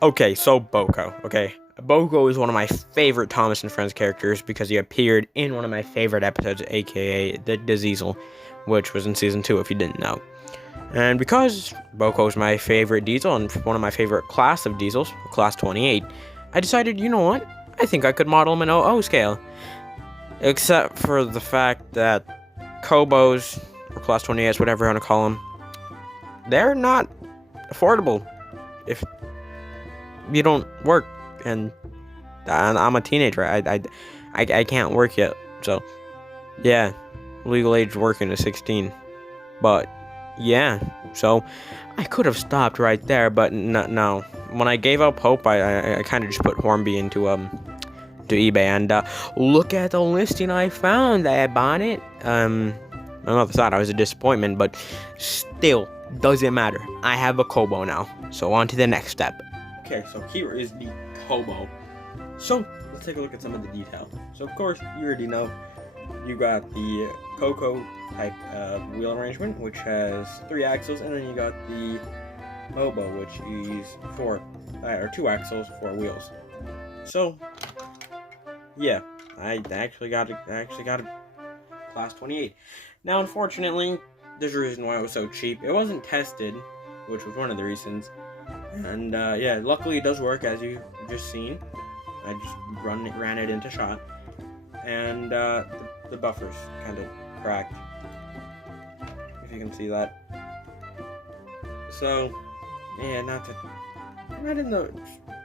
Okay, so BoCo. Okay, BoCo is one of my favorite Thomas and Friends characters because he appeared in one of my favorite episodes, aka the Diesel, which was in season 2. If you didn't know, and because BoCo is my favorite diesel and one of my favorite class of diesels, class 28, I decided, you know what? I think I could model him in OO scale. Except for the fact that Kobos, or class 28s, whatever you want to call them, they're not affordable if you don't work, and I'm a teenager. I can't work yet. So yeah, legal age working is 16. But yeah, so I could have stopped right there, but no. When I gave up hope, I kind of just put Hornby into to eBay, and look at the listing I found. I bought it. On the other side, I was a disappointment, but still doesn't matter. I have a Kobo now. So on to the next step. Okay, so here is the Kobo. So let's take a look at some of the detail. So of course, you already know you got the BoCo type wheel arrangement, which has 3 axles, and then you got the Mobo, which is 2 axles, 4 wheels. So yeah, I actually got a class 28. Now, unfortunately, there's a reason why it was so cheap. It wasn't tested, which was one of the reasons. And yeah, luckily it does work, as you've just seen. I just ran it into shot, and the buffers kind of cracked, if you can see that. So yeah,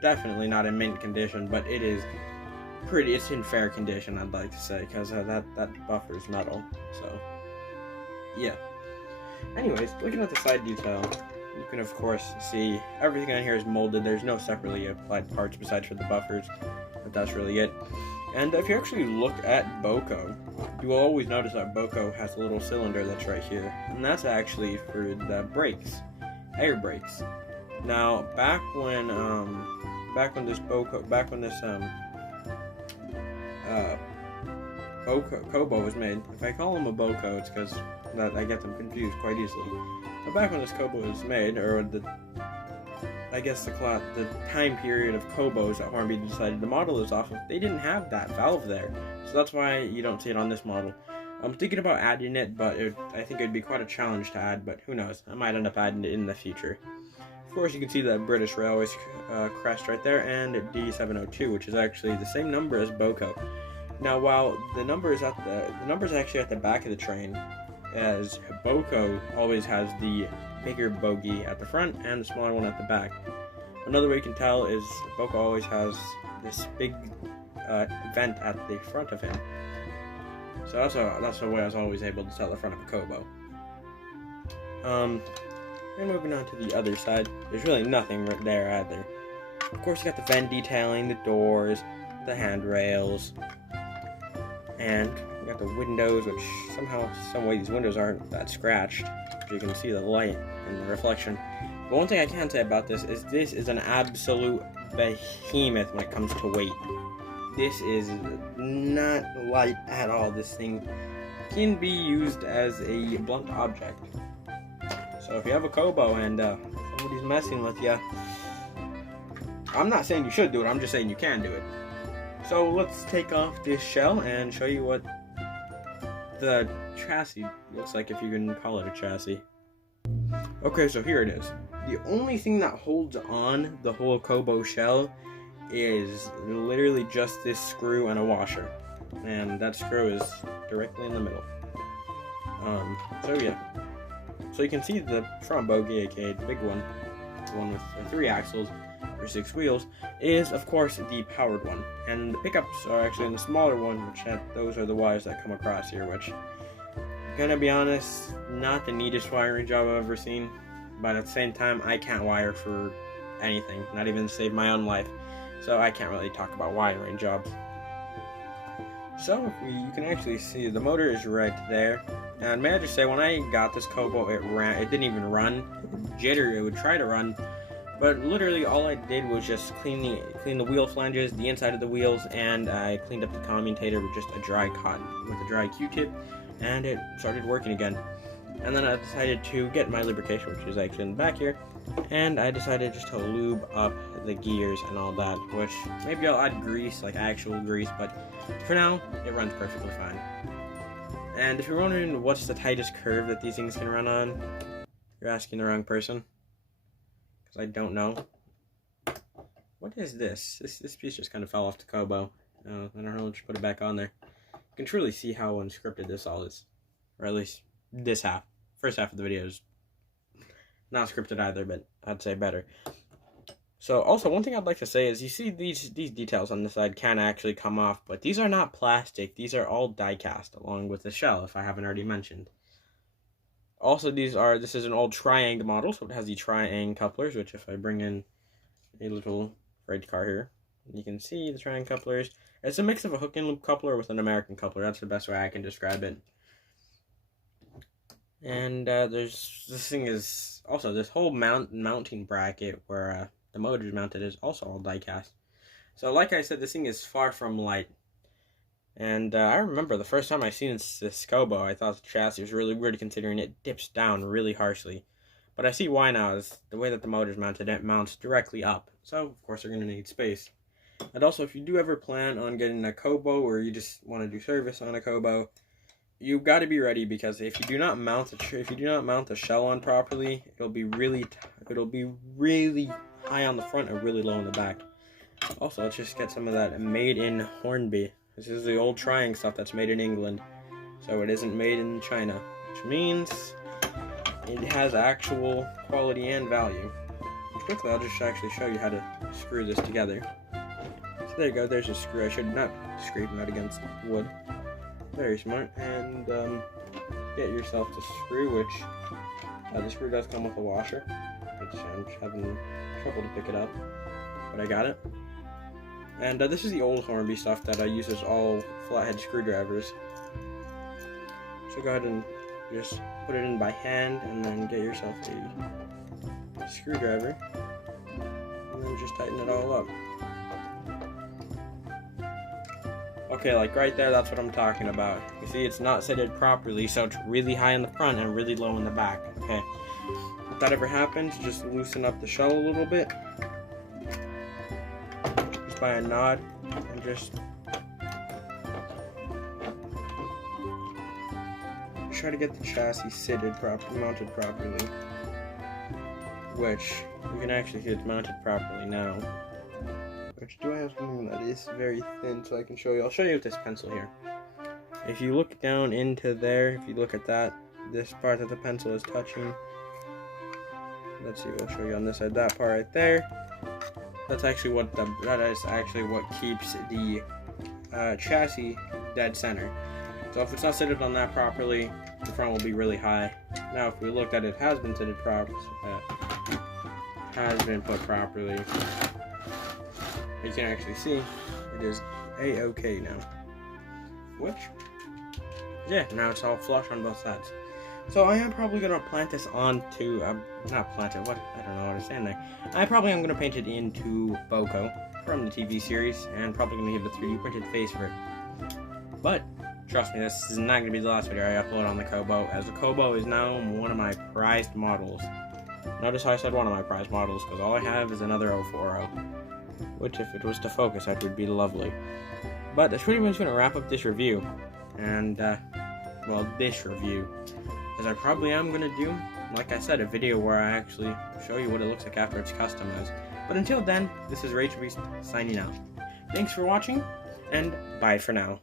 definitely not in mint condition, but it is it's in fair condition, I'd like to say, because that buffer is metal. So yeah. Anyways, looking at the side detail, you can of course see everything on here is molded. There's no separately applied parts besides for the buffers, but that's really it. And if you actually look at BoCo, you will always notice that BoCo has a little cylinder that's right here, and that's actually for the brakes, air brakes. Now, back when this Kobo was made. If I call him a BoCo, it's because I get them confused quite easily. But back when this Kobo was made, or the time period of Kobos that Hornby decided to model this off of, they didn't have that valve there. So that's why you don't see it on this model. I'm thinking about adding it, but I think it'd be quite a challenge to add, but who knows, I might end up adding it in the future. Of course, you can see that British Railways crest right there, and D702, which is actually the same number as BoCo. Now, while the number is actually at the back of the train, as BoCo always has the bigger bogie at the front and the smaller one at the back. Another way you can tell is BoCo always has this big vent at the front of him. So that's the way I was always able to tell the front of a Kobo. And moving on to the other side, there's really nothing right there either. Of course, you got the vent detailing, the doors, the handrails, and you got the windows, which somehow, some way, these windows aren't that scratched. You can see the light and the reflection. But one thing I can say about this is an absolute behemoth when it comes to weight. This is not light at all. This thing can be used as a blunt object. So if you have a Kobo and somebody's messing with you, I'm not saying you should do it, I'm just saying you can do it. So let's take off this shell and show you what the chassis looks like, if you can call it a chassis. Okay, so here it is. The only thing that holds on the whole Kobo shell is literally just this screw and a washer. And that screw is directly in the middle. So yeah. So you can see the front bogie, aka the big one, the one with the 3 axles, or 6 wheels, is of course the powered one, and the pickups are actually in the smaller one, those are the wires that come across here, which, gonna be honest, not the neatest wiring job I've ever seen, but at the same time, I can't wire for anything, not even to save my own life, so I can't really talk about wiring jobs. So you can actually see the motor is right there, and may I just say, when I got this Kobo, it didn't even run. It would try to run, but literally all I did was just clean the wheel flanges, the inside of the wheels, and I cleaned up the commutator with just a dry Q-tip, and it started working again. And then I decided to get my lubrication, which is actually in the back here, And I decided just to lube up the gears and all that, which maybe I'll add grease, like actual grease, but for now, it runs perfectly fine. And if you're wondering what's the tightest curve that these things can run on, you're asking the wrong person, because I don't know. What is this? This piece just kind of fell off the Kobo. I don't know, just put it back on there. You can truly see how unscripted this all is. Or at least this half. First half of the video is not scripted either, but I'd say better. So also, one thing I'd like to say is you see these details on the side can actually come off, but these are not plastic. These are all die cast along with the shell, if I haven't already mentioned. Also, this is an old Triang model, so it has the Triang couplers, which if I bring in a little freight car here, you can see the Triang couplers. It's a mix of a hook and loop coupler with an American coupler. That's the best way I can describe it. And this whole mounting bracket where the motor is mounted is also all die cast. So like I said, this thing is far from light. And I remember the first time I seen this Kobo, I thought the chassis was really weird considering it dips down really harshly. But I see why now, is the way that the motor is mounted, it mounts directly up. So of course they're going to need space. And also, if you do ever plan on getting a Kobo, or you just want to do service on a Kobo, you've got to be ready, because if you do not mount the shell on properly, it'll be really high on the front and really low in the back. Also, let's just get some of that made in Hornby. This is the old Triang stuff that's made in England, so it isn't made in China, which means it has actual quality and value. Quickly, I'll just actually show you how to screw this together. So there you go, there's a screw. I should not scraping that against wood. Very smart. And get yourself the screw, which the screw does come with a washer, which I'm just having trouble to pick it up, but I got it. And this is the old Hornby stuff that uses all flathead screwdrivers. So go ahead and just put it in by hand, and then get yourself a screwdriver, and then just tighten it all up. Okay, like right there, that's what I'm talking about. You see, it's not fitted properly, so it's really high in the front and really low in the back. Okay, if that ever happens, just loosen up the shell a little bit, just by a nod, and just try to get the chassis mounted properly. Which you can actually see it's mounted properly now. Which, do I have something that is very thin so I can show you? I'll show you with this pencil here. If you look down into there, if you look at that, this part that the pencil is touching, let's see, I'll show you on this side, that part right there, that is actually what keeps the chassis dead center. So if it's not fitted on that properly, the front will be really high. Now if we looked at it, has been fitted properly, has been put properly, you can actually see it is a-okay now. Which, yeah, now it's all flush on both sides. So I am probably gonna plant this onto, not plant it, what, I don't know what I'm saying there. I probably am gonna paint it into BoCo from the TV series, and probably gonna give a 3D printed face for it. But trust me, this is not gonna be the last video I upload on the Kobo, as the Kobo is now one of my prized models. Notice how I said one of my prized models, because all I have is another 040. Which, if it was to focus, that would be lovely. But that's pretty much going to wrap up this review. And, well, this review. As I probably am going to do, like I said, a video where I actually show you what it looks like after it's customized. But until then, this is Rage Beast signing out. Thanks for watching, and bye for now.